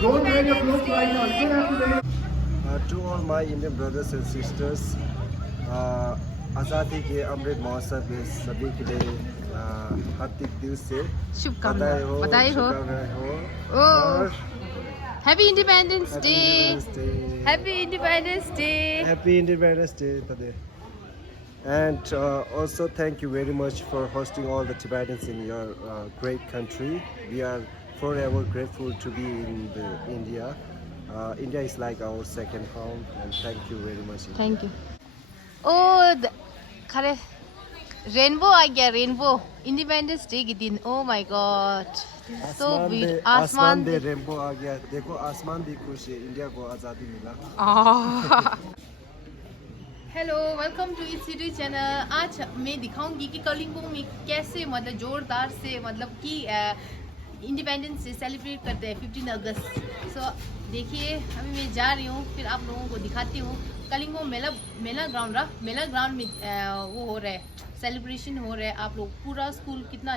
Don't wear your clothes right now. You don't have to wear your... To all my Indian brothers and sisters, आज़ादी के अमृत महोत्सव में सभी के लिए हार्दिक दिल से शुभकामनाएं हो। शुभकामनाएं हो। Oh, Happy Independence Happy Day! Independence Day. Happy Independence Day! Happy Independence Day today. And also thank you very much for hosting all the Tibetans in your great country. We are forever grateful to be in India. India is like our second home, and thank you very much. Thank you. Oh, खरे rainbow आ गया rainbow independence day के दिन. Oh my God! So beautiful. आसमान पे rainbow आ गया. देखो आसमान भी खुश है. इंडिया को आज़ादी मिला. Hello, welcome to its YouTube channel. आज मैं दिखाऊंगी कि कलिम्पोंग में कैसे मतलब जोरदार से मतलब कि इंडिपेंडेंस डे सेलिब्रेट करते हैं 15 अगस्त. सो देखिए अभी मैं जा रही हूँ, फिर आप लोगों को दिखाती हूँ. कलिम्पोंग मेला ग्राउंड में वो हो रहा है, सेलिब्रेशन हो रहा है. आप लोग पूरा स्कूल कितना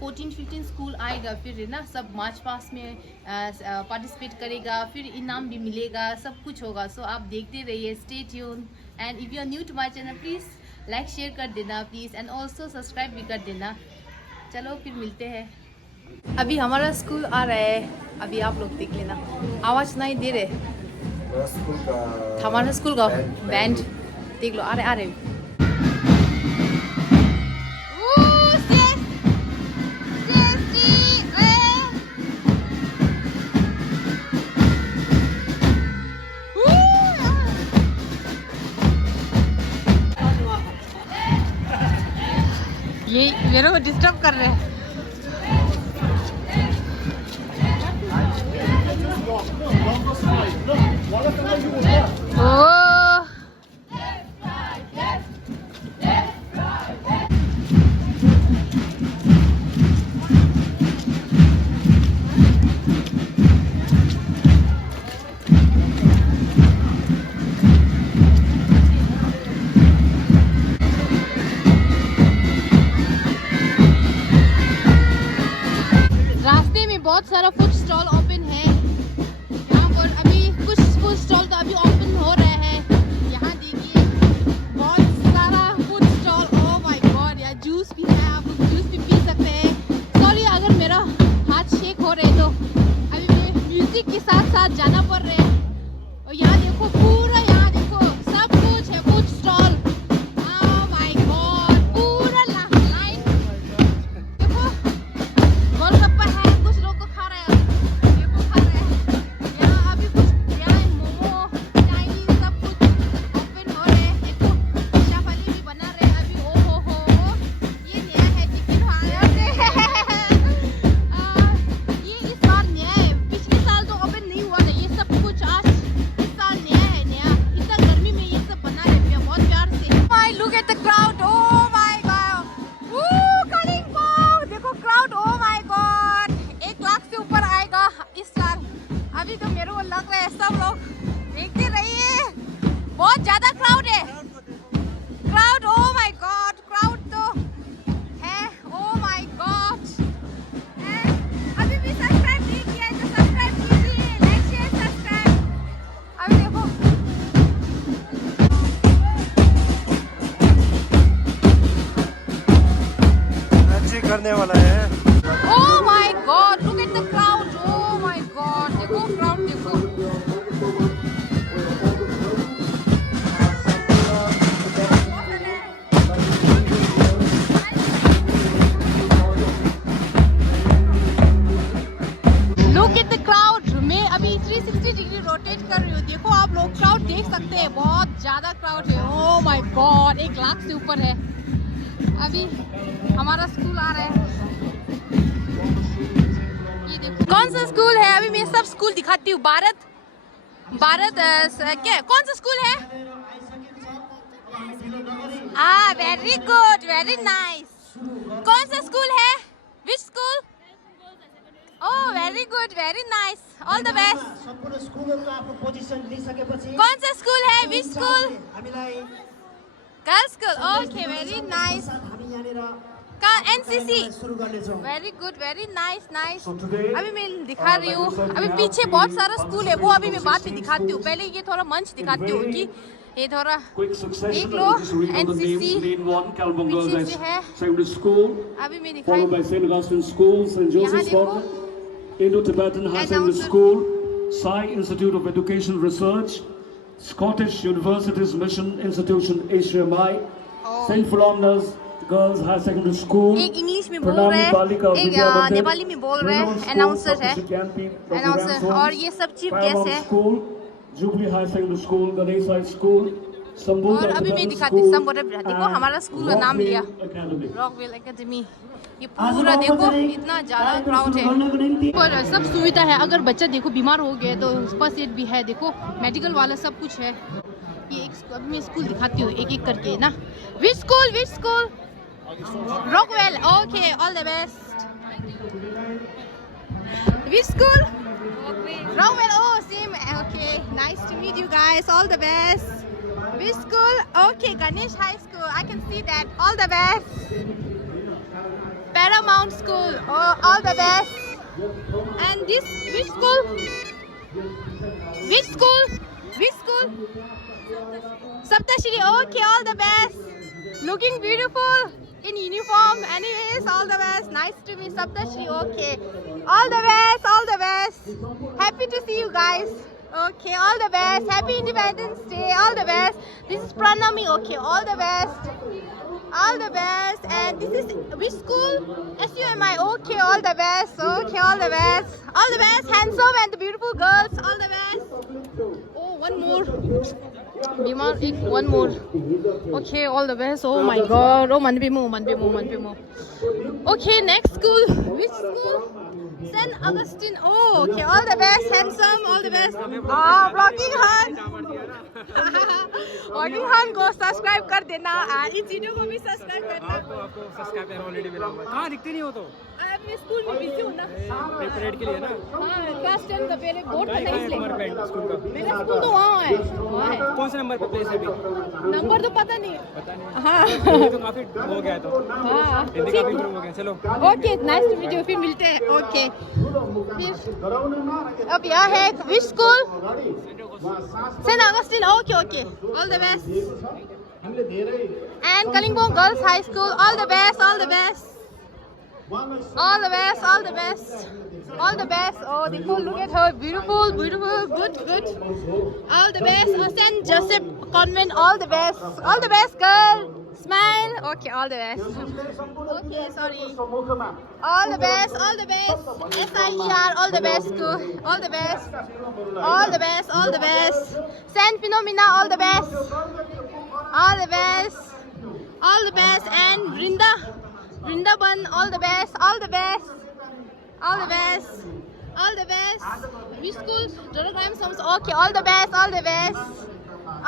14-15 स्कूल आएगा, फिर है ना सब मार्च पास्ट में पार्टिसिपेट करेगा, फिर इनाम भी मिलेगा, सब कुछ होगा. सो आप देखते रहिए, stay tune. And if you are new to my channel please like share कर देना प्लीज़, एंड ऑल्सो सब्सक्राइब भी कर देना. चलो फिर मिलते हैं. अभी हमारा स्कूल आ रहा है, अभी आप लोग देख लेना. आवाज़ नहीं दे रहे. हमारा स्कूल का बैंड देख लो, आ रहे ये मेरे को डिस्टर्ब कर रहे हैं. रास्ते में बहुत सारा फूड स्टॉल ओपन है. यहाँ पर अभी कुछ फूड स्टॉल तो अभी ओपन हो रहे हैं. यहाँ देखिए बहुत सारा food stall. Oh my God, यार जूस भी है, आप जूस भी पी सकते हैं. सॉरी अगर मेरा हाथ शेक हो रहे तो अभी मुझे म्यूजिक के साथ साथ जाना पड़ रहा है. और यहाँ देखो पूरा, यहाँ देखो सब कुछ है food stall. Oh my God, पूरा लाइन देखो. गोलगप्पा है, कुछ लोग तो खा रहे हैं, देखो खा रहे हैं. यहाँ अभी कुछ यहाँ मोमो चाइनीज सब कुछ ओपन हो रहे हैं. देखो शाफली भी बना रहे हैं अभी. ओ हो ये नया है चिकन वाला से. ये इस बार नया है, पिछले साल तो ओपन नहीं हुआ था ये सब कुछ. आज इस साल नया है, नया. इतना गर्मी में ये सब बना रहे हैं बहुत प्यार से. My look at the crowd. Oh my God, Kalimpong देखो crowd. Oh my God, 1 lakh से ऊपर आएगा इस साल. अभी तो मेरे को लग रहा है सब लोग देखते रहिए, बहुत ज्यादा क्राउड है. Crowd, oh my God, crowd तो है. ओह माय गॉड, अभी भी सब्सक्राइब नहीं किया है तो सब्सक्राइब कीजिए, लाइक शेयर सब्सक्राइब. अभी देखो अच्छी करने वाला है. Oh my God! Look at the crowd! Oh my God! देखो crowd देखो. Look at the crowd. मैं अभी 360 डिग्री रोटेट कर रही हूँ. देखो आप लोग क्राउड देख सकते हैं, बहुत ज्यादा क्राउड है. Oh my God! 1 लाख से ऊपर है. अभी हमारा स्कूल आ रहा है. ये देखो कौन सा स्कूल है. अभी मैं सब स्कूल दिखाती हूँ. भारत क्या कौन सा स्कूल है. Very good, very nice. कौन सा स्कूल है, which school. Oh very good, very nice, all the best. कौन सा स्कूल है, which school. Girls school. Okay, very nice. का NCC very good very nice nice. अभी मैं दिखा रही हूँ, अभी पीछे बहुत सारा स्कूल है, वो अभी मैं बाद में दिखाती हूँ। पहले ये थोड़ा मंच दिखाती हूँ कि ये थोड़ा देख लो एनसीसी पीछे से है। अभी मैं दिखाई यहाँ देखो Indo-Tibetan High Secondary School, Sai Institute of Education Research, Scottish Universities Mission Institution HMI, St. Philomena's Girls High Secondary School, एक इंग्लिश में बोल रहे हैं, एक नेपाली में बोल रहे हैं, अनाउंसर है अनाउंसर, और ये सब चीफ गेस्ट है। Jubilee High Secondary School, Ganesh High School, और अभी मैं दिखाती हूँ देखो हमारा स्कूल का नाम लिया रॉकवेल एकेडमी। ये पूरा देखो इतना ज़्यादा क्राउड है और सब सुविधा है। अगर बच्चा देखो बीमार हो गया तो फर्स्ट एड भी है, देखो मेडिकल वाला सब कुछ है। ये एक अभी मैं स्कूल दिखाती हूँ एक एक करके ना। Which school Rockwell okay all the best. Which school Rockwell oh same okay nice to meet you guys all the best. Which school? Okay, Ganesh High School. I can see that. All the best. Paramount School. Oh, all the best. And this, which school? Which school? Which school? Saptashri. Okay, all the best. Looking beautiful in uniform. Anyways, all the best. Nice to meet Saptashri. Okay. All the best. All the best. Happy to see you guys. Okay, all the best. Happy Independence Day. All the best. This is Pranami. Okay, all the best. All the best. And this is which school? SUMI. Okay, all the best. Okay, all the best. All the best. Handsome and the beautiful girls. All the best. Oh, one more. Bimar, one more. Okay, all the best. Oh my God. Oh, Manbimo. Okay, next school. Which school? St. Augustine. Oh, okay. All the best. Handsome. All the best. Vlogging Han. Vlogging Han को subscribe कर देना। इस video को भी subscribe करना। आपको subscribe already मिला होगा। कहाँ दिखते नहीं हो तो? मैं स्कूल में बिजी हूँ ना। परेड के लिए ना? हाँ, क्लास 10 का पहले बोर्ड था ना इसलिए। तुम्हारा स्कूल का? मेरा स्कूल तो वहाँ है। कौन से नंबर पे प्लेस है अभी? नंबर तो पता नहीं। हाँ। तो काफी हो गया तो। हाँ। हिंदी काफी इम्प्रूव हो गया। चलो। Okay, nice to meet you. फिर मिलते हैं। ओके। फिर अब यहाँ है which school? Saint Augustine. Okay okay. All the best. And Kalimpong girls high school. All the best. All the best. All the best, all the best, all the best. Oh, देखो, look at her, beautiful, beautiful, good, good. All the best. St. Joseph Convent. All the best, girl. Smile. Okay, all the best. Okay, sorry. All the best, all the best. SIER, all the best, school. All the best, all the best, all the best. Saint Philomena, all the best, all the best, all the best. And Vrindavan, all the best, all the best, all the best, all the best. Which school? Dorogram Soms. Okay, all the best, all the best,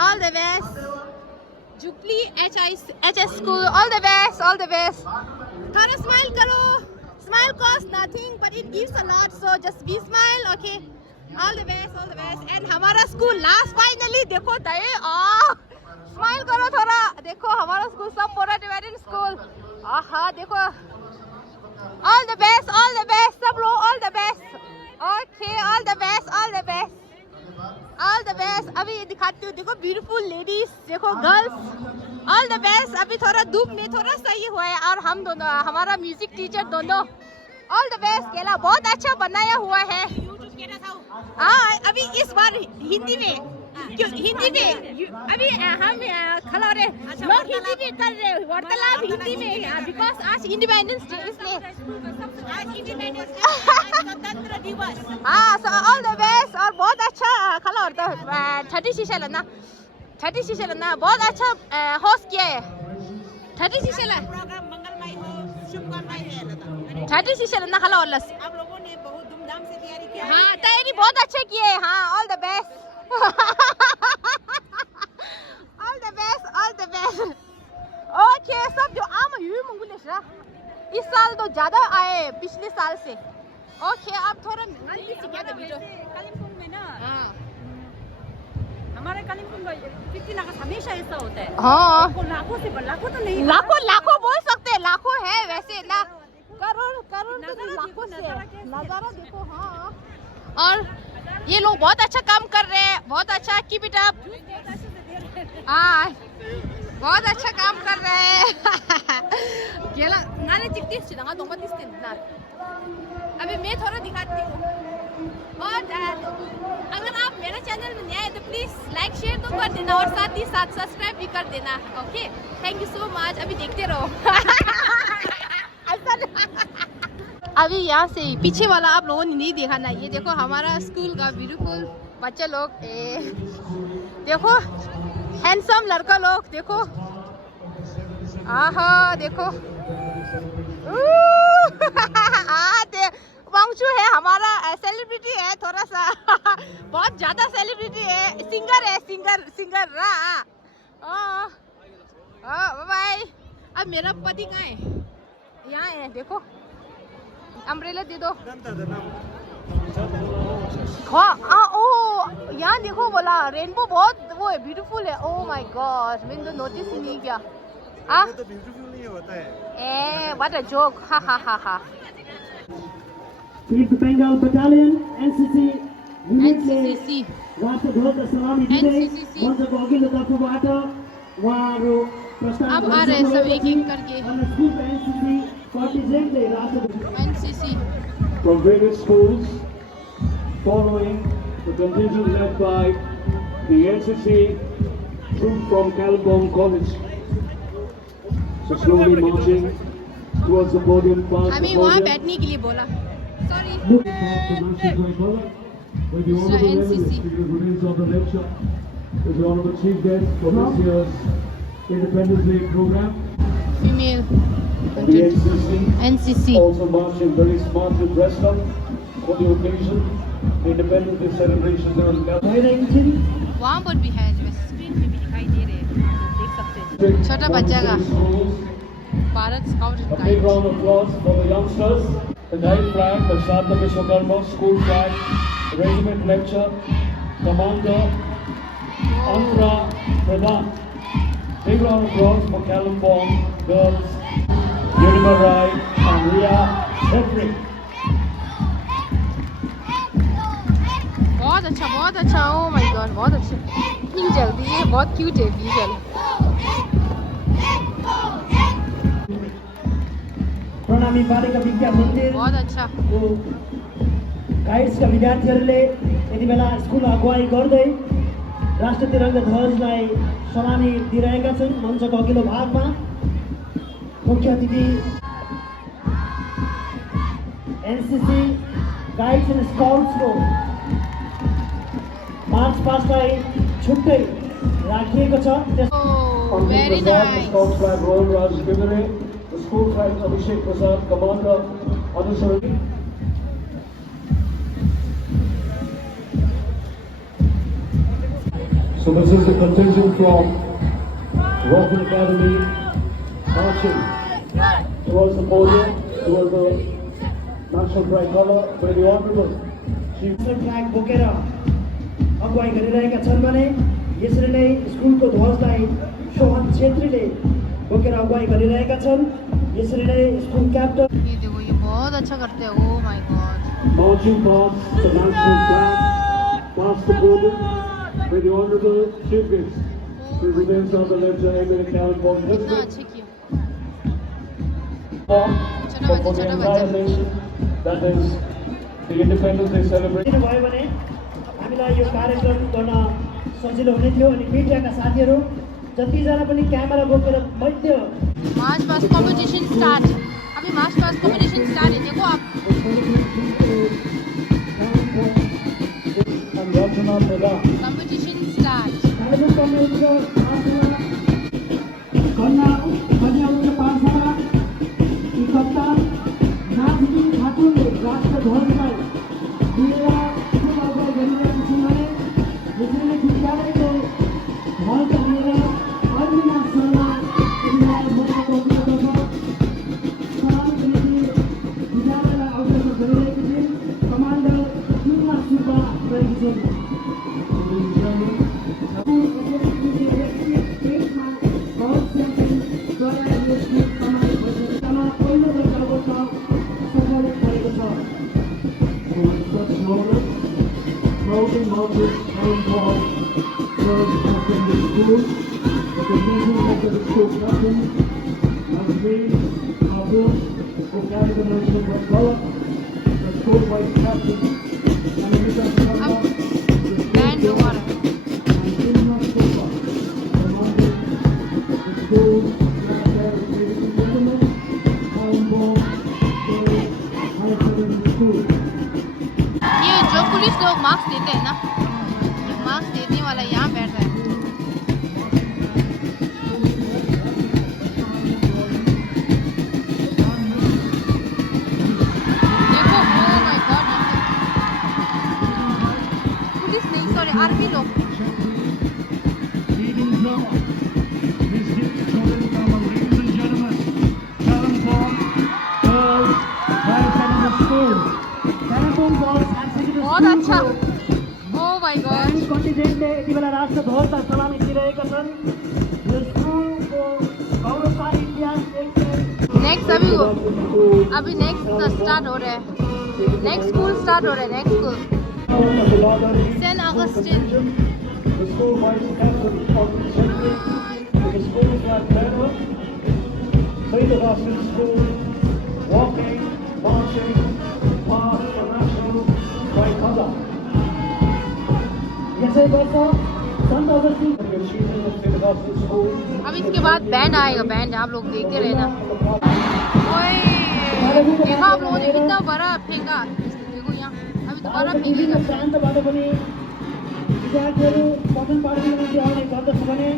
all the best. Jubilee HS School. All the best, all the best. Thora smile karo. Smile costs nothing, but it gives a lot. So just be smile, okay? All the best, all the best. And हमारा school last finally देखो दये smile करो थोड़ा देखो हमारा school सब पूरा divided school. आहा देखो all the best सब लोग all the best okay all the best अभी दिखाती हूँ देखो beautiful ladies देखो girls all the best अभी थोड़ा धूप में थोड़ा सही हुआ है और हम दोनों हमारा म्यूजिक टीचर दोनों all the best केला बहुत अच्छा बनाया हुआ है। हाँ अभी इस बार हिंदी में क्यों हिंदी में अभी हम खड़ा रहे लोग हिंदी में कर रहे वार्तालाप हिंदी में बिकॉज आज इंडिपेंडेंस डे इसलिए आज इंडिपेंडेंस डे गणतंत्र दिवस। हाँ सो ऑल द बेस्ट और बहुत अच्छा खड़ा होता है 30 शीशे लेना बहुत अच्छा होस्ट किया है 30 शीशे ला प्रोग्राम मंगलमय हो शुभकामनाएं है 30 शीशे लेना खड़ा और लस आप लोगों ने बहुत धूमधाम से तैयारी किया। हाँ तैयारी बहुत अच्छे किए हाँ all the best all the best okay सब जो आम यू मंगुलेश रहा इस साल तो ज्यादा आए पिछले साल से okay आप थोड़ा नंदी सीखा था वीडियो कलिम्पोंग में ना हाँ हमारे कालिम्पोंग का 50 लाख हमेशा ऐसा होता है। हाँ लाखों से लाखों तो नहीं, लाखों लाखों बोल सकते हैं, लाखों है वैसे लाख करोड़ करोड़ तो नहीं, लाखों से नजारा देखो। हाँ और ये लोग बहुत अच्छा काम कर रहे हैं, बहुत अच्छा, कीप इट अप। हाँ बहुत अच्छा काम कर रहे हैं। अभी मैं थोड़ा दिखाती हूँ। और अगर आप मेरे चैनल में नए हैं तो प्लीज लाइक शेयर तो कर देना और साथ ही साथ सब्सक्राइब भी कर देना। Okay thank you so much. अभी देखते रहो। अभी यहाँ से पीछे वाला आप लोगों ने नहीं देखा ना, ये देखो हमारा स्कूल का ब्यूटीफुल बच्चे लोग, देखो हैंडसम लड़का लोग, देखो आहा देखो। वांगचू है हमारा सेलिब्रिटी है थोड़ा सा। बहुत ज्यादा सेलिब्रिटी है, सिंगर है, सिंगर बाय बाय। अब मेरा पति कहाँ है? यहाँ है देखो, अम्ब्रेला दे दो। ओ यहाँ देखो बोला रेनबो बहुत वो है, ब्यूटीफुल है। ओह माय गॉड मैंने तो नोटिस ही नहीं किया। ये तो ब्यूटीफुल नहीं होता है। What a joke. हा हा हा हा। East Bengal Battalion, NCC, NCC राष्ट्र ध्वज सलामी दिँदै मञ्चको अघिल्लो तर्फबाट उहाँहरू प्रस्थान अब आ रहे हैं सब एक एक करके। अनि स्कुलको NCC कन्टिजेन्टले राष्ट्र NCC from various schools following the contingent led by the NCC troop from Kalimpong College. So slowly marching towards the podium, past the हमें वहाँ podium. बैठने के लिए बोला। Sorry. With the honorable NCC. speaker who is of the lecture is the honorable chief guest for this year's Independence Day program. Female And the NCC also marching very smartly dressed up for the occasion. The Independence Day celebrations are on वहाँ पर भी है, जो screen पे भी दिखाई दे रहे हैं, देख सकते हैं। छोटा बच्चा का Bharat scout and A big guide. round of applause for the youngsters. The guide flag, the Shraddha Vishwakarma school flag, regiment lecture, commander, Andhra Pradhan. Big round of applause for Kalimpong girls, Yudon Rai and Ria Jeffrey. बहुत अच्छा। ओह my God बहुत अच्छे। Angel ये बहुत cute है angel. प्रणामी बालिका विद्या मन्दिर बहुत अच्छा। गाइड्सका विद्यार्थीहरूले यति बेला स्कुल अगुवाई गर्दै राष्ट्र तिरङ्गा ध्वजलाई सलामी दिइरहेका छन् मञ्चको अघिल्लो भागमा। मुख्य अतिथि एनसीसी गाइड्स एन्ड स्काउट्सको मार्च पास्टलाई छुट्टै राखिएको छ। ओह On the very Prasad, the nice. Scout flag Royal Raj Bigare, the school flag Abhishek Prasad, commander Anusharani. So this is the contingent from Royal Academy marching towards the podium, towards the national flag color, where the honorable chief flag बोकेर अगुवाई गरिरहेका छन् भने यसरी नै स्कुलको ध्वजलाई सोहन छेत्रीले बोकेर अगुवाई गरिरहेका छन्। यसरी नै स्कुल क्याप्टन ये देखो ये बहुत अच्छा करते हैं। ओह my God marching past the national flag, past the podium, where the honorable chief guest, President of the lecture, Emily Kalimpong कितना district, अच्छे किया। for छोटा the बच्चा। entire nation, that is the Independence Day celebration. दिनुभयो भने हामीलाई यो कार्यक्रम गर्न सजिलो हुने थियो। अनि मिडियाका साथीहरू जतिजना पनि क्यामेरा बोकेर मध्य मार्च पास्ट कंपटीशन स्टार्ट। अभी मार्च पास्ट कंपटीशन स्टार्ट है, देखो आप। And Rachana Pradhan. Competition start. कन्या उच्च पाठशाला कप्ता नाथजी ठाकुरले राष्ट्र ध्वजलाई लिएर स्कुल अगुवाई गरिरहेका छन् भने यसरी नै विद्यालयको ध्वज लिएर अर्जुना शर्मा यिनीहरूलाई मञ्चको अघिल्लोतर्फ सलामी दिने विद्यालयलाई अवसरमा गरिरहेकी छिन्। कमान्डर सुब्बा रहेकी छिन्। Proudly mounted Kalimpong serves as the school. The contingent of the school captain has been Abu, who carried the national red color, the school vice captain, and Mr. Sharma, the band हो रहा है and Krishna Sopa, commanding the school. Ladies and gentlemen, Kalimpong High Secondary School. ये जो police लोग marks देते हैं ना, marks देने वाला यहाँ बैठ रहा है। देखो, oh my God, पुलिस नहीं, सॉरी, आर्मी लोग। Leading drama. This gift children drama, ladies and gentlemen, Kalimpong Girls High Secondary School. Kalimpong girls higher secondary बहुत अच्छा, oh my God। कन्टिजेन्टले यति बेला राष्ट्रध्वजलाई सलामी दिइरहेका छन्। यो स्कुलको गौरवशाली इतिहास नेक्स्ट अभी नेक्स्ट स्टार्ट हो रहा है, नेक्स्ट स्कूल स्टार्ट हो रहा है, next school Saint Augustine. The school vice captain of the century, the school flag bearer, St. Augustine School, walking, marching, past the national tricolor. यसै वर्ष सन्त Augustine The achievement of St. Augustine School. अब इसके बाद band आएगा, band आप लोग देखते रहना। ओए, देखा आप लोगों ने कितना बड़ा फेंका, देखो यहाँ अभी दोबारा फेंकेगा। प्रान्तबाट पनि विद्यार्थीहरू पठन पाठनको निम्ति आउने गर्दछ भने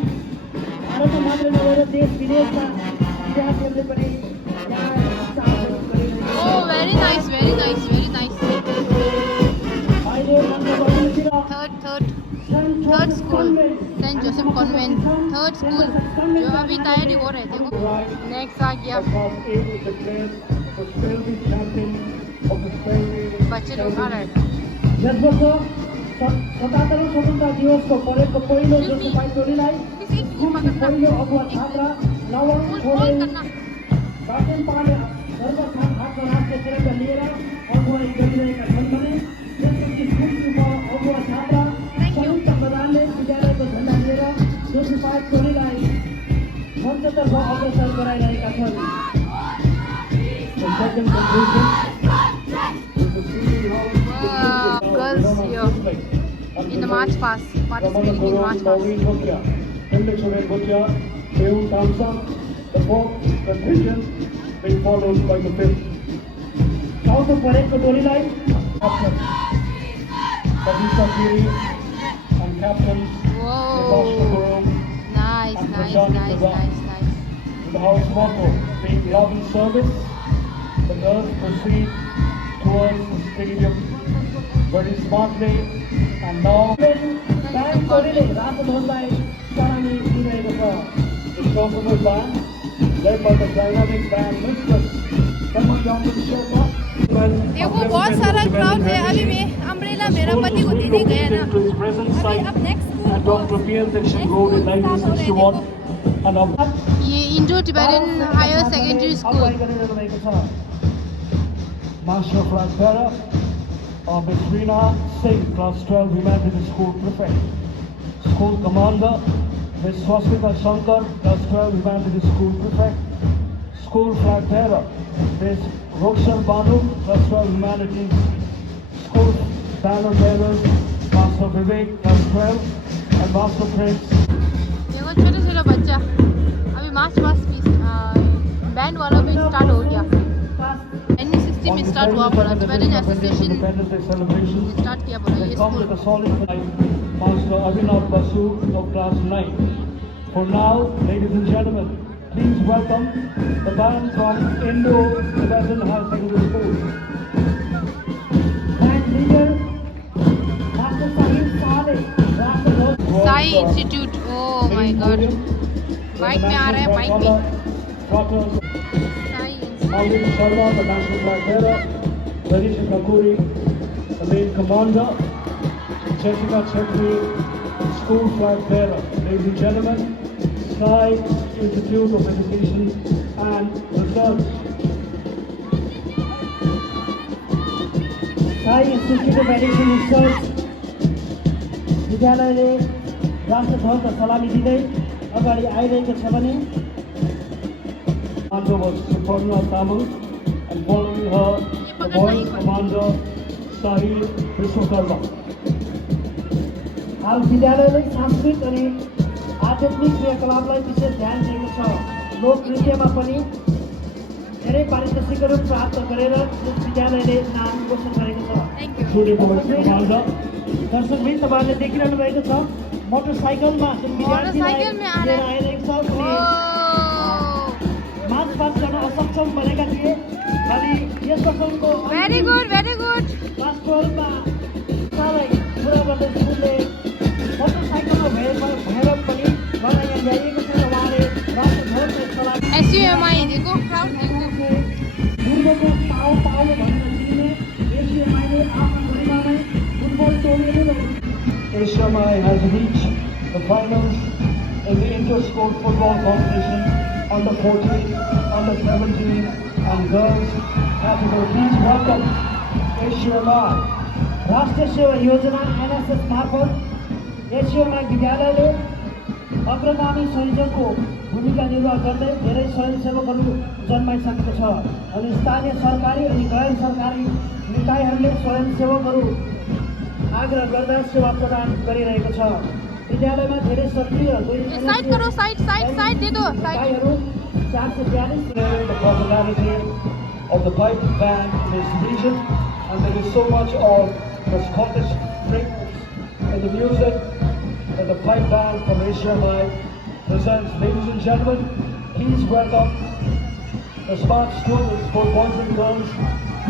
भारतमा मात्र नभएर देश विदेशका विद्यार्थीहरूले पनि यहाँ हस्ताक्षर गरिरहेका छन्। Oh, very nice, very nice, very nice। अहिले नन्दनतिर third school saint Joseph convent, third school जो अभी तैयारी हो रहे थे। नेक्स्ट आ गया, बच्चे लोग आ रहे हैं। यस वर्ष 77औं स्वतन्त्रता दिवसको परेडको पहिलो जोसेफाई टोलीलाई स्कुलकी पहिलो अगुवा छात्रा नवम छोडे गार्जेन पाले सर्वप्रथम हातमा राष्ट्रिय तिरङ्गा लिएर अगुवाई गरिरहेका छन् भने त्यसपछि स्कुलकी अगुवा छात्रा संयुक्त प्रधानले विद्यालयको झन्डा लिएर जोसेफाई टोलीलाई मञ्चतर्फ अग्रसर गराइरहेका छन्। The second conclusion is the girls here in the march past, participating in march past। The fourth contingent being followed by the fifth. चौथो परेडको टोलीलाई Captain Padisa Giri and captains Vikas Whoa, Guru nice, and nice, Prashant nice, Nizam. nice, nice। The house motto being love and service, the girls proceed towards the stadium very smartly and now band टोलीले राष्ट्रध्वजलाई सलामी दिइरहेको छ। the Kokomo band led by the dynamic band mistress Youdon Sharma. देखो बहुत सारा crowd है। अभी मैं अम्ब्रेला मेरा पति को देने गया ना, To his present अभी site अब next at Dr. P.L. Dixon Road in 1961 and up. ये Indo Tibetan higher secondary school. अगुवाई गरिरहनु भएको छ। Master Flag Bearer Miss Reena Singh, Class 12 Humanities School Prefect. School Commander Miss Swastika Shankar, Class 12 Humanities School Prefect. School Flag Bearer Miss Rokshan Banu, Class 12 Humanities. School Banner Bearers Master Vivek, Class 12 and Master Prince. देखो छोटा छोटा बच्चा, अभी march past भी band वाला भी start हो गया। NU60 में स्टार्ट हुआ बोला, Tibetan association Independence Day celebrations. Start किया बोला ये Come school. with a solid life, Master Abhinav Basu of Class 9. For now, ladies and gentlemen, please welcome the band from Indo-Tibetan High Secondary School. Band leader master साहिब शाहले राष्ट्रध्वज Sai institute, oh my God, bike में आ रहा है, bike में Sai Alvin Sharma, the National Flag Bearer, Rajesh Kakuri, the main commander, Jessica Chetri, school flag bearer. Ladies and gentlemen, Sky Institute of Education and Research. Sky Institute of Education Research विद्यालयले राष्ट्रध्वजको सलामी दिँदै अगाडि आइरहेको छ भने Commander was Suparna Tamil, and following her, the Boys Commander Sahil Vishwakarma. हाल विद्यालयले सांस्कृतिक अनि आध्यात्मिक क्रियाकलापलाई विशेष ध्यान दिएको छ। लोक नृत्यमा पनि धेरै पारितोषिकहरू प्राप्त गरेर यस विद्यालयले नाम रोशन गरेको छ। Shooting Boys Commander. दर्शकवृन्द तपाईँहरूले देखिरहनु भएको छ मोटरसाइकलमा जुन विद्यार्थीलाई लिएर आइरहेको छ उनी मार्चपास्ट गर्न असक्षम बनेका थिए। अनि यस वर्षको Very good, very good. Class 12 मा सारै पुरा गर्दै स्कुलले मोटरसाइकलमा भएर पनि गर्न यहाँ ल्याइएको छ र उहाँले राष्ट्रध्वजलाई सलामी SUMI देखो crowd देखो. पूर्वको पाउलो भनेर चिनिने एसयुएमआईले आफ्नो गरिमामै football टोलीहरू HMI has reached the finals in the inter-school football competition under 14, under 17 and girls category. Please welcome HMI. राष्ट्रिय सेवा योजना एनएसएस मार्फत एसयुएमआई विद्यालयले अग्रगामी संयोजकको भूमिका निर्वाह गर्दै धेरै स्वयंसेवकहरू जन्माइसकेको छ। अनि स्थानीय सरकारी अनि गैर सरकारी निकायहरूले स्वयंसेवकहरू आग्रह गर्दा सेवा प्रदान गरिरहेको छ। विद्यालयमा धेरै सक्रिय साइड करो, साइड दे दो, side. 442 The popularity of the pipe band in this region, and there is so much of the Scottish fragrance in the music that the pipe band from HMI presents. Ladies and gentlemen, please welcome the smart students, both boys and girls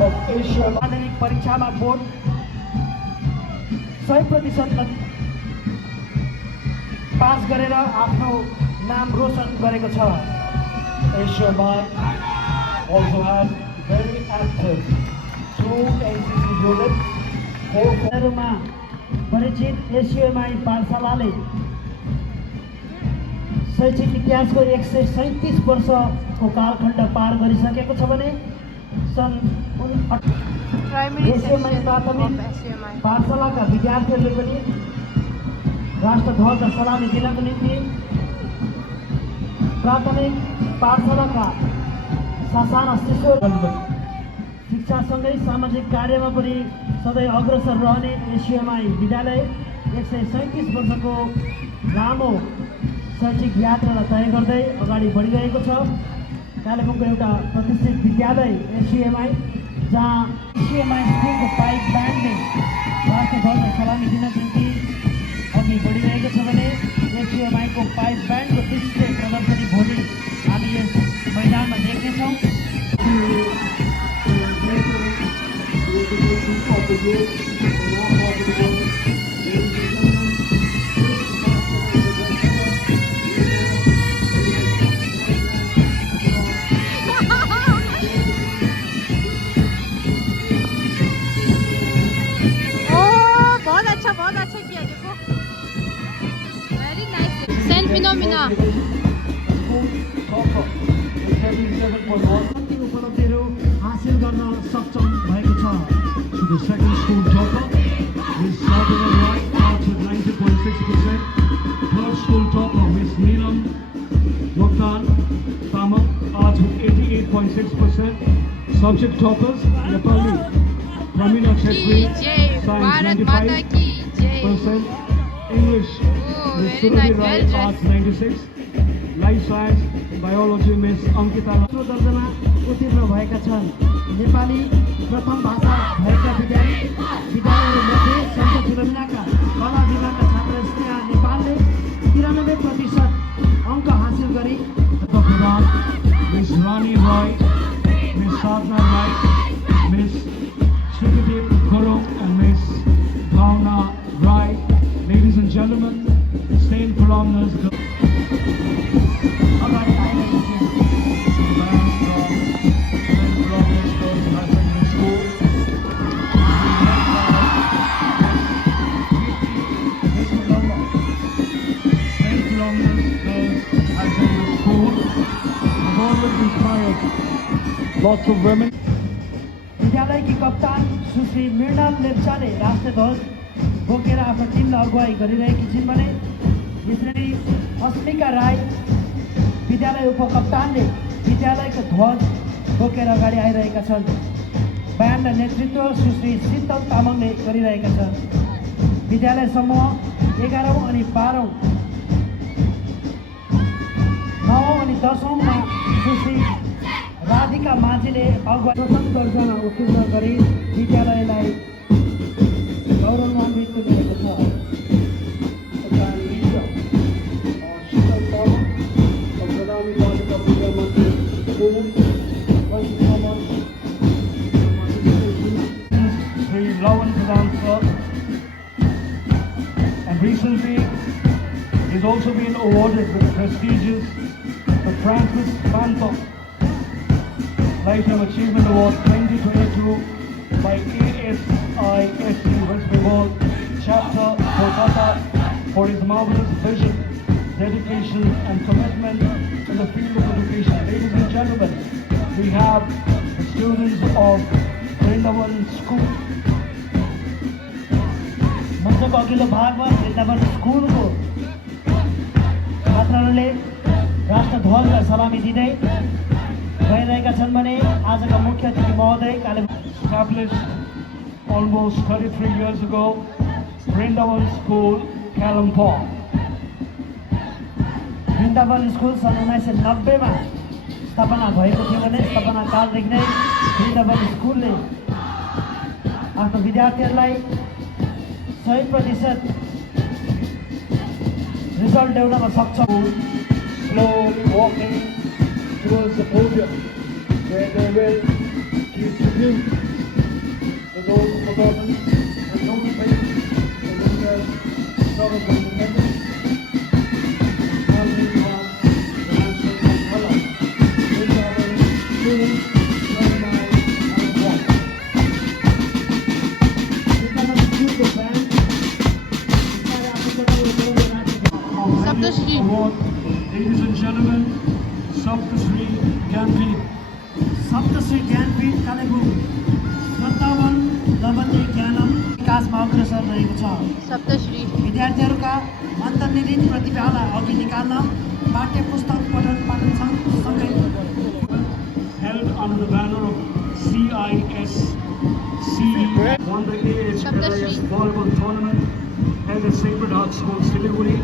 of HMI. माध्यमिक परीक्षामा board 100% पास गरेर आफ्नो नाम रोशन गरेको छ। HMI also has very active 2 NCC units, 4 मा परिचित SUMI पाठशालाले शैक्षिक इतिहासको 137 वर्षको कालखण्ड पार गरिसकेको छ भने सन् Primary एसयुएमआई section प्राथमिक of SUMI. पाठशालाका विद्यार्थीहरूले पनि राष्ट्रध्वजलाई सलामी दिनको निम्ति प्राथमिक पाठशालाका सासाना शिशु शिक्षासँगै सामाजिक कार्यमा पनि सधैँ अग्रसर रहने एसयुएमआई विद्यालय 137 वर्षको लामो शैक्षिक यात्रालाई तय गर्दै अगाडि बढिरहेको छ। कालिम्पोङको एउटा प्रतिष्ठित विद्यालय एसयुएमआई, जहाँ एसयुएमआई स्कुलको पाइप ब्यान्डले राष्ट्रध्वजलाई सलामी दिनको निम्ति अघि बढिरहेको छ भने एसयुएमआईको पाइप ब्यान्डको डिस्प्ले प्रदर्शनी भोलि हामी यस मैदानमा देख्नेछौँ। बहुत अच्छा किया देखो. Very nice. Saint Philomena. कति उपलब्धिहरू हासिल गर्न सक्षम भएको छ। To the second school topper is Southern Right, marks with 90.6%. Third school topper Miss Neelam Loktan Tamil, arts with 88.6%. Subject toppers Nepali Pramina Chetri, science Bharat Mata ki jai. 95%. English Miss very Surabhi nice, Rai, well dressed. arts 96. Life science biology Miss Ankita दोस्रो दर्जामा उत्तीर्ण भएका छन्। नेपाली प्रथम भाषा भएका विद्यालयहरूमध्ये सन्त फिलोमिनाका कला विभागका छात्र स्नेहा नेपालले 93% अङ्क हासिल गरी Miss Rani Roy, Miss Sadhna Rai, Miss Sukhidev Guru and Miss Bhavna Rai. Ladies and gentlemen, St. Philomena's Girls. अगाडि आइरहेको छ। lots of women. विद्यालयकी कप्तान सुश्री मृणाल लेप्चाले राष्ट्रध्वज बोकेर आफ्नो टिमलाई अगुवाई गरिरहेकी छिन् भने यसरी अस्मिका राई विद्यालय उपकप्तानले विद्यालयको ध्वज बोकेर अगाडि आइरहेका छन्। ब्यान्ड नेतृत्व सुश्री शीतल तामाङले गरिरहेका छन्। विद्यालय समूह 11औं अनि 12औं 9औं अनि 10औंमा सुश्री राधिका माझीले अगुवाई प्रथम दर्जामा उत्तीर्ण गरी विद्यालयलाई गौरवान्वित गरेको छ। And recently, he's also been awarded with the prestigious Francis Phantom Lifetime Achievement Award 2022 by ASISC West Bengal Chapter Kolkata for his marvelous vision, dedication and commitment in the field of education. Ladies and gentlemen, we have the students of Vrindavan School. मञ्चको अघिल्लो भागमा वृन्दावन स्कुलको छात्रहरूले राष्ट्रध्वजलाई सलामी दिँदै गइरहेका छन् भने आजका मुख्य अतिथि महोदय Kalimpong Established almost 33 years ago, Vrindavan School, Kalimpong. Vrindavan school सन् 1990 मा स्थापना भएको थियो भने स्थापना कालदेखि नै वृन्दावन स्कुलले आफ्नो विद्यार्थीहरूलाई 100% रिजल्ट ल्याउनमा सक्षम। Slowly walking towards the podium where they will give tribute to those forgotten and known faces in India's struggle for independence. Holding on the national color. These are the students joined by Kalimpong. Saptashri. Ladies and gentlemen, Saptashri Gyanpith. Saptashree Jnanpith Kalimpong 57 लवन्य ज्ञानम विकासमा अग्रसर रहेको छ। Saptashri. विद्यार्थीहरूका अन्तर्निहित प्रतिभालाई अघि निकाल्न पाठ्य पुस्तक पठन पाठन सँगै Held under the banner of CISC, won the AHLIS volleyball tournament held at Sacred Heart School, Siliguri.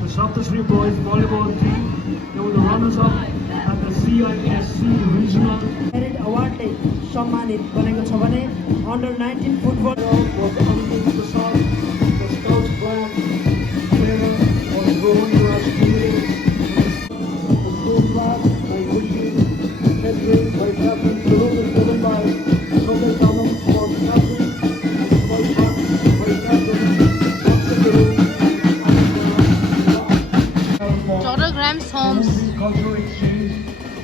The Saptashri boys volleyball team, they were the runners-up at the CISC regional. Merit अवार्डले सम्मानित बनेको छ भने under 19 football Was Amit Prasad, the Scouts flag bearer was Rohan Rashkiri, the school flag by Rishi, headway by Captain Suraj and given by Soumya Kanam for captain, and the boys flag by Captain Dr. Guru. Dr. Graham's Homes. Cultural exchange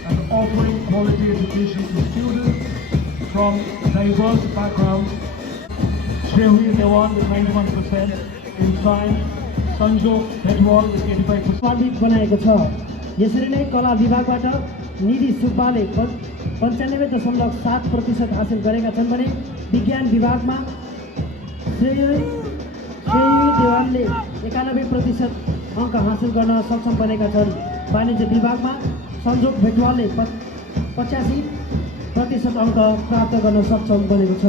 and offering quality education to students from diverse backgrounds. Shehui Dewan with 91% in science, Sanjog Hedwal with 85%. सम्मानित बनाएको छ। यसरी नै कला विभागबाट निधि सुब्बाले 95.7% हासिल गरेका छन् भने विज्ञान विभागमा श्रेयी देवानले 91% अङ्क हासिल गर्न सक्षम बनेका छन्। वाणिज्य विभागमा संजोग भेटवालले 85% अङ्क प्राप्त गर्न सक्षम बनेको छ।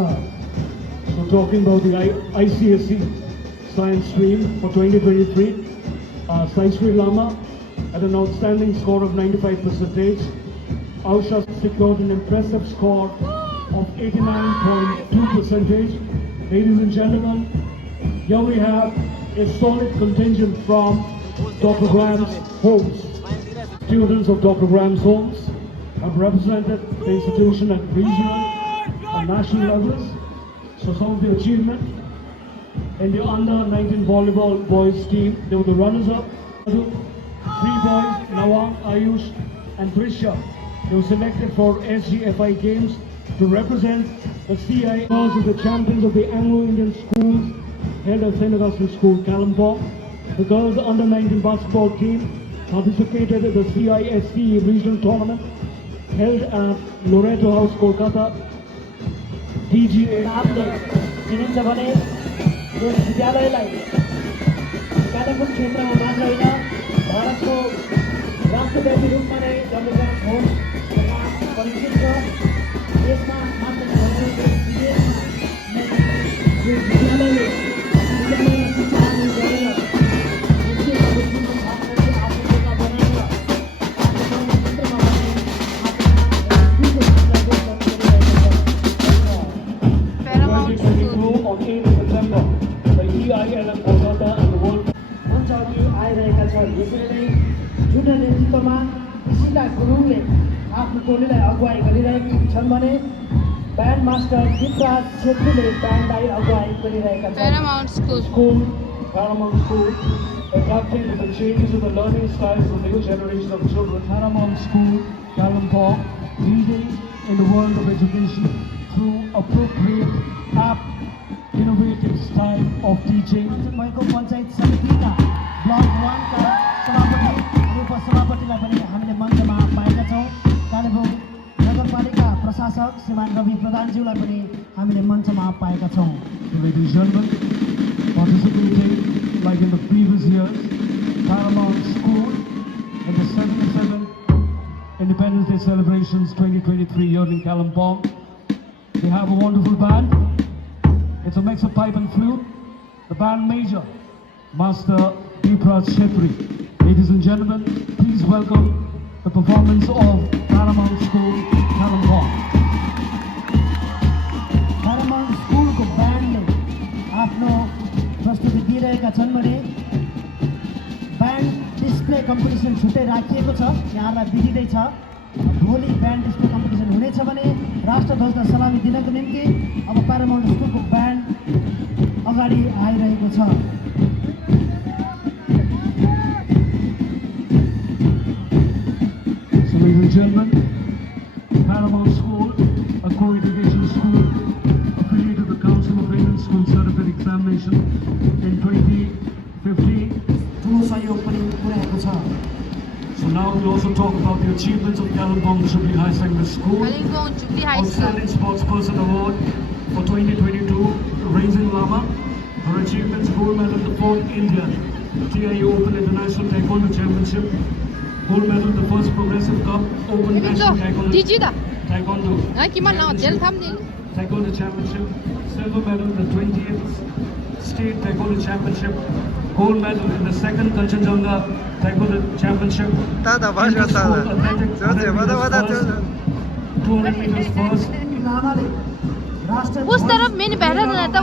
So talking about the ICSE science stream for 2023, Sai Sri Lama had an outstanding score of 95%. Ausha secured an impressive score of 89.2%. Ladies and gentlemen, here we have a solid contingent from Dr. Graham's Homes. Students of Dr. Graham's Homes have represented the institution at regional and national levels. So some of the achievement in the under-19 volleyball boys team, they were the runners-up. 3 boys, Nawang, Ayush and Trisha. They were selected for SGFI games to represent the CI as the champions of the Anglo-Indian schools held at St. Augustine School, Kalimpong. The girls under-19 basketball team participated in the CISC regional tournament held at Loreto House, Kolkata. DGA. नामले चिनिन्छ भने yes विद्यालयलाई Kalimpong क्षेत्रमा मात्र होइन भारतको राष्ट्रव्यापी रूपमा नै जन्मजात होस् भन्ने परिचित छ। यसमा मात्र नभएर विदेशमा यो विद्यालयले विद्यालयमा शिक्षा हासिल गरेर विदेशमा बुझ्नुको छात्रहरूले आफ्नो जग्गा बनाएर आफ्नो क्षेत्रमा भने Paramount School. 2022 on 8th September, the EILM Kolkata and the World मञ्च अघि आइरहेका छन्। यसैले जुन नेतृत्वमा ईशिला गुरुङले आफ्नो टोलीलाई अगुवाई गरिरहेकी छन् भने ब्यान्ड मास्टर दीपराज छेत्रीले ब्यान्डलाई अगुवाई गरिरहेका छन्। Paramount School. Paramount School, adapting to the changes in the learning styles of the new generation of children. Paramount School, Kalimpong, leading in the world of education through appropriate, apt, innovative style of teaching. भएको पञ्चायत समितिका block 1 का सभापति अनि उपसभापतिलाई पनि हामीले मञ्चमा पाएका छौँ। कालेबुङ नगरपालिका प्रशासक श्रीमान रवि प्रधानज्यूलाई पनि हामीले मञ्चमा पाएका छौँ। Ladies and gentlemen, participating like in the previous years, Paramount School in the 77th Independence Day celebrations 2023 here in Kalimpong. They have a wonderful band. It's a mix of pipe and flute. The band major, Master Diprat Shetri. Ladies and gentlemen, please welcome the performance of Paramount School, Kalimpong. Paramount School को ब्यान्डले आफ्नो प्रस्तुति दिइरहेका छन् भने band display competition छुट्टै राखिएको छ, यहाँलाई बिदिँदै छ। भोलि ब्यान्ड डिस्प्ले कम्पिटिसन हुनेछ भने राष्ट्रध्वजलाई सलामी दिनको निम्ति अब प्यारामाउन्ट स्कुलको ब्यान्ड अगाडि आइरहेको छ। So ladies and gentlemen, Paramount School, a co-education school affiliated to the Council of Indian School Certificate Examination in 2015. ठुलो सहयोग पनि पुर्याएको छ। So now we'll also talk about the achievements of Kalimpong Jubilee High Secondary School. Kalimpong Jubilee High School. Outstanding Sportsperson Award for 2022, Raising Lama. Her achievements: gold medal at the 4th Indian TIE Open International Taekwondo Championship, gold medal at the first Progressive Cup Open National Taekwondo Taekwondo Championship, silver medal at the 20th State Taekwondo Championship, gold medal in the 2nd Contingents Taekwondo Championship. Tada, basta, tada. 200 meters first. उस तरफ मैंने पहला सुना था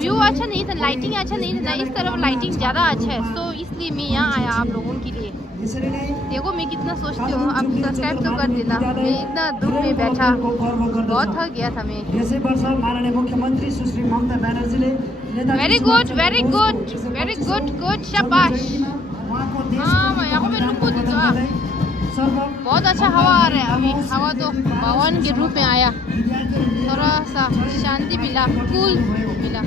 view अच्छा नहीं था, lighting अच्छा नहीं था, इस तरफ लाइटिंग ज़्यादा अच्छा है, तो इसलिए मैं यहाँ आया आप लोगों के लिए। देखो मैं कितना सोचती हूँ, आप सब्सक्राइब तो कर देना। मैं इतना धूप में बैठा, बहुत थक गया था मैं। यसै वर्ष माननीय मुख्यमन्त्री सुश्री ममता ब्यानर्जीले very good very good very good good शाबाश। हाँ मैं यहाँ पे लुम्बू तो बहुत अच्छा हवा आ रहा है अभी। हवा तो भवन के रूप में आया, थोड़ा सा शांति मिला, कूल मिला।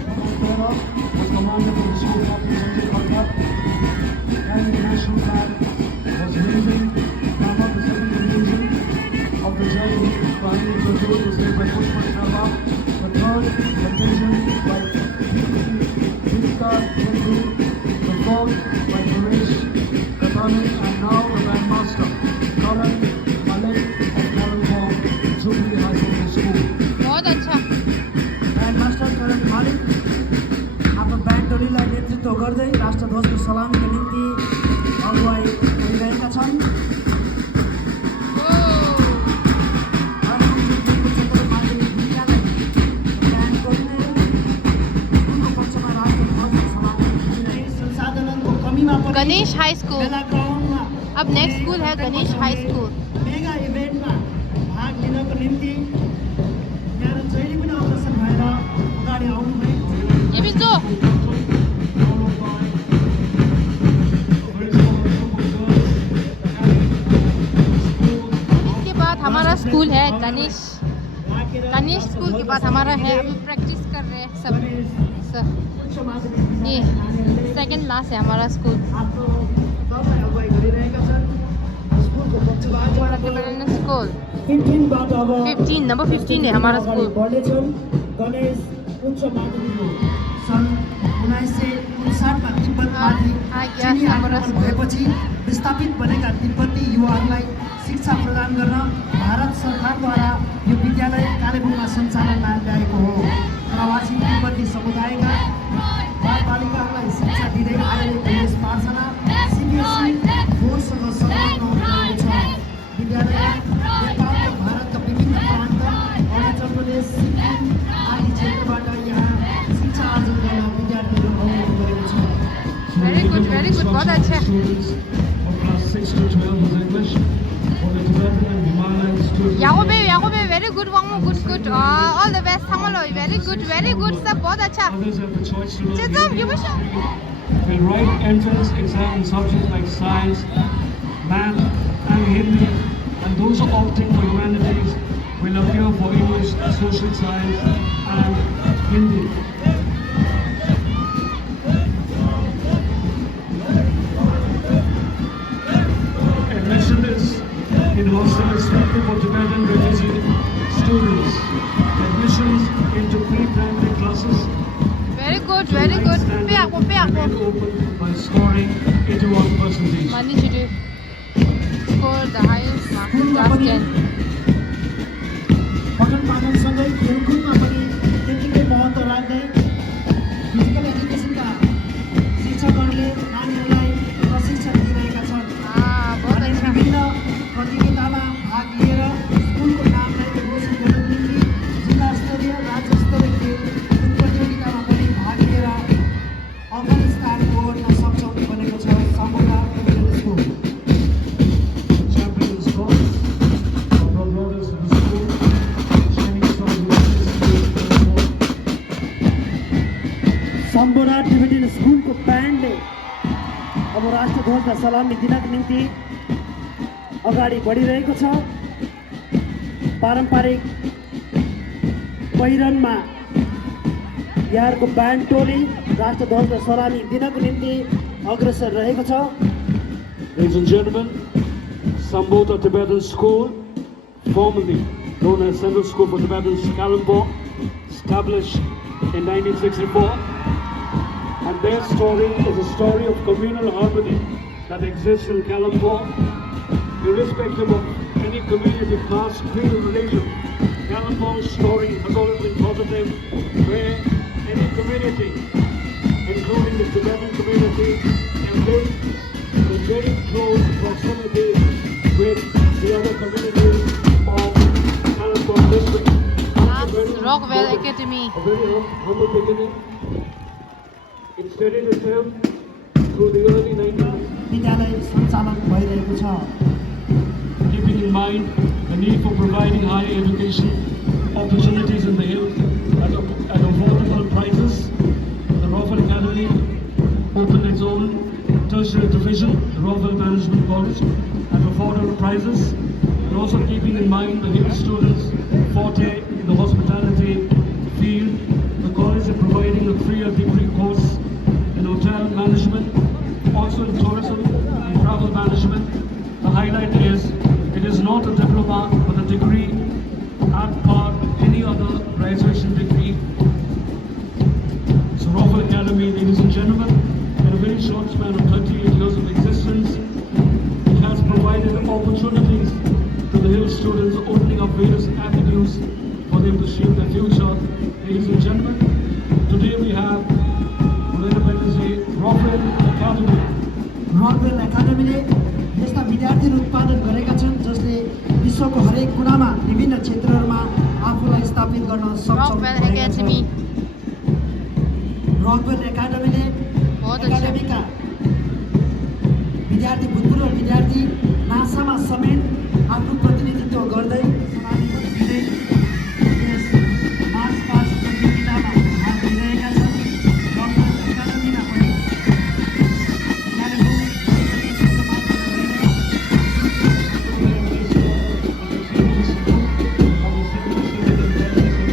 And now the bandmaster, Karan Malik of Kalimpong Jubilee High Secondary School. बहुत अच्छा। ब्यान्ड मास्टर करण मालिक आफ्नो ब्यान्ड टोलीलाई नेतृत्व गर्दै राष्ट्रध्वजको सलामीको निम्ति अगुवाई गरिरहेका छन्। गणेश हाई स्कूल, अब नेक्स्ट स्कूल है गणेश हाई स्कूल। मेगा इभेन्टमा भाग लिनको निम्ति यहाँ जहिले पनि अग्रसर भएर अगाडि आउनुभएको छ। ये भी जो इसके बाद हमारा स्कूल है गणेश स्कूल के बाद हमारा है, अभी प्रैक्टिस कर रहे हैं सब। ये सेकंड लास्ट है हमारा स्कूल। आफ्नो दललाई अगुवाई गरिरहेका छन्। स्कुलको पक्षबाट स्कूल 15 बाट अब 15 नंबर 15 है हमारा स्कूल बढ्नेछन् गणेश उच्च माध्यमिक सन् 1959 मा तिब्बतमाथि चिनी आक्रमण भएपछि विस्थापित बनेका तिब्बती युवाहरूलाई शिक्षा प्रदान गर्न भारत सरकारद्वारा यो विद्यालय कालेबुङमा सञ्चालनमा ल्याएको हो। प्रवासी तिब्बती समुदायका बालबालिकाहरूलाई शिक्षा दिँदै आएको यस पाठशाला सिबिएसई बोर्डसँग संलग्न रहेको छ। विद्यालय नेपाल र भारतका विभिन्न प्रान्त अरुणाचल प्रदेश सिक्किम आदि क्षेत्रबाट यहाँ शिक्षा आर्जन गर्न विद्यार्थीहरू आउने गरेको छ। very good बहुत अच्छा Students of class 6 to 12 was English for the Tibetan and Himalayan students. यागोबे very good Wangmo good all the best हमलो very good सब बहुत अच्छा Others have the choice to learn चितम Hindi. you wish Will write entrance exam in subjects like science, math, and Hindi, and those opting for humanities will appear for English, social science, and Hindi. Admission is in hostel is strictly for Tibetan refugee students. Admissions into pre-primary classes very good पे आपको open by scoring 81%. Mani to do score the highest mark class 10 पठन पाठनसँगै खेलकुदमा पनि त्यतिकै महत्त्व राख्दै physical एजुकेसनका शिक्षकहरूले नानीहरूलाई प्रशिक्षण दिइरहेका छन्। बहुत अनि अच्छा विभिन्न प्रतियोगितामा भाग लिएर स्कुलको नामलाई रोशन गर्नको निम्ति जिल्ला स्तरीय राज्य स्तरीय खेल प्रतियोगितामा पनि भाग लिएर अग्रणी स्थान ओर्न सक्षम बनेको छ सम्पूर्ण middle school. Champion sports, our brothers of the school, shining star सम्पूर्ण टिबेटन स्कुलको ब्यान्डले अब राष्ट्रध्वजलाई सलामी दिनको निम्ति अगाडि बढिरहेको छ। पारम्परिक पहिरनमा यहाँको ब्यान्ड टोली राष्ट्रध्वजलाई सलामी दिनको निम्ति अग्रसर रहेको छ। Ladies and gentlemen, Sambota Tibetan School, formerly known as Central School for Tibetans Kalimpong, established in 1964, and their story is a story of communal harmony that exists in Kalimpong, irrespective of any community, caste, creed, or religion. Kalimpong's story has always been positive, where any community, including the Tibetan community, can live in very close proximity with the other communities of Kalimpong district. That's Rockwell Academy A very humble beginning. It steadied itself through the early 90s, विद्यालय सञ्चालन भइरहेको छ। keeping in mind the need for providing higher education opportunities in the hills at affordable prices. The Rockwell Academy opened its own tertiary division, the Rockwell Management College, at affordable prices, and also keeping in mind the hill students' forte in the hospitality field. The college is providing a 3-year degree course in hotel management, also in tourism and travel management. The highlight is it is not a diploma but a degree at par any other graduation degree. So Rockwell Academy, ladies and gentlemen, in a very short span of 38 years of existence, it has provided opportunities to the hill students, opening up various avenues for them to shape their future. Ladies and gentlemen, today we have Rockwell Academy. Rockvale एकाडेमीले यस्ता विद्यार्थीहरू उत्पादन गरेका छन् जसले विश्वको हरेक कुनामा विभिन्न क्षेत्रहरूमा आफूलाई स्थापित गर्न सक्षम Rockwell भएका Academy छन्। रकवेल एकाडेमीले बहुत अच्छा एकाडेमीका विद्यार्थी भूतपूर्व विद्यार्थी नासामा समेत आफ्नो प्रतिनिधित्व गर्दै सलामी दिँदै यस मार्च पास्ट प्रतियोगितामा भाग लिइरहेका छन्। रकवेल एकाडेमीमा पनि Kalimpong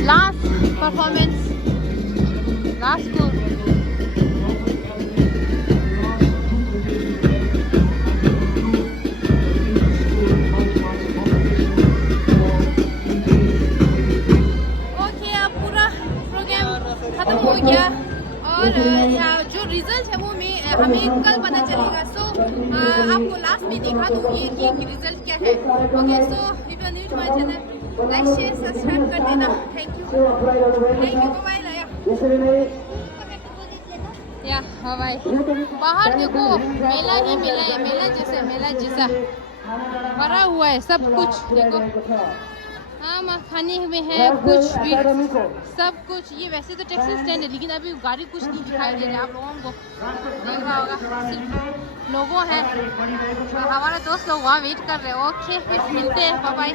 last performance last school हमें कल पता चलेगा। सो आपको लास्ट में दिखा दूँ ये रिजल्ट क्या है। Okay, so if you are new to my channel, like share subscribe कर देना। Thank you, bye bye. या बाय। बाहर देखो मेला ही मेला है, मेला जैसा भरा हुआ है सब कुछ। देखो हाँ खाने में है कुछ भी, सब कुछ। ये वैसे तो टैक्सी स्टैंड है लेकिन अभी गाड़ी कुछ नहीं दिखाई दे रही आप लोगों को, देख रहा होगा सिर्फ लोगों हैं। हमारे दोस्त लोग वहाँ वेट कर रहे हैं। ओके फिर मिलते हैं, बाय बाय।